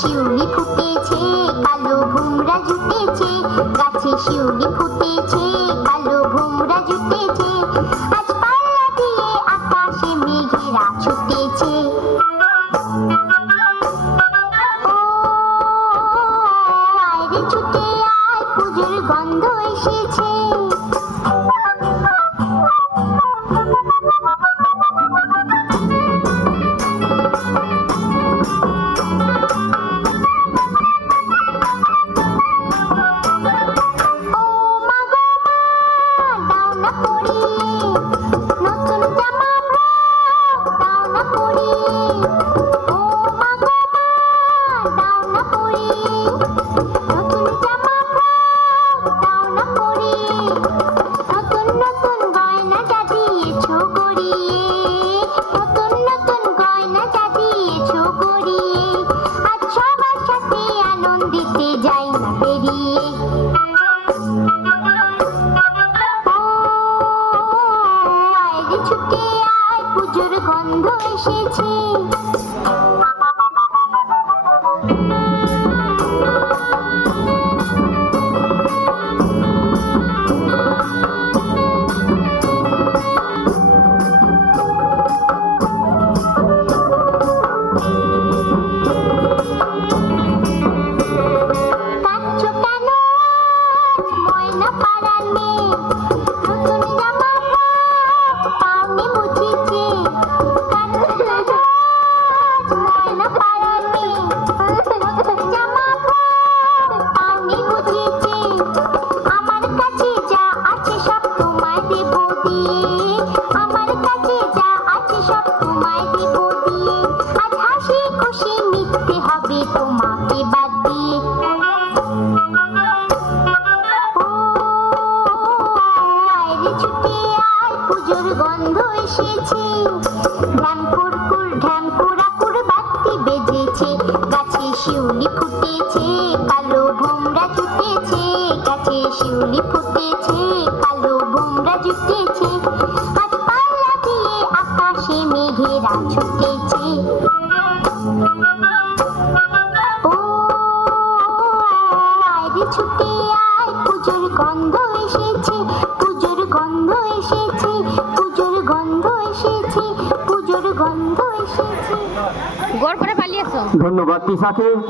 শিউলি ফুটেছে, কালো ভোমরা জুটেছে, গাছে শিউলি ফুটেছে, কালো ভোমরা জুটেছে, আজ পাল্লা দিয়ে আকাশে মেঘেরা ছুটেছে। ও আয় রে ছুটে আয়, পুজোর গন্ধ এসেছে। পুজোর গন্ধ এসেছে। পুজোর গন্ধ এসেছে, ঢ্যাম কুরকুর ঢ্যাম কুড়াকুর বাতি বেজেছে, গাছে শিউলি ফুটেছে, কালো ভোমরা জুটেছে, গাছে শিউলি ফুটেছে, কালো ভোমরা জুটেছে, আজ পাল্লা দিয়ে আকাশে মেঘেরা ছুটেছে। ও আয় রে ছুটে আয়, পুজোর গন্ধ এসেছে, পুজোর গন্ধ এসেছে, পুজোর গন্ধ এসেছে, পুজোর গন্ধ এসেছে। গড় করে পালিয়েছো। ধন্যবাদ তিশাকে।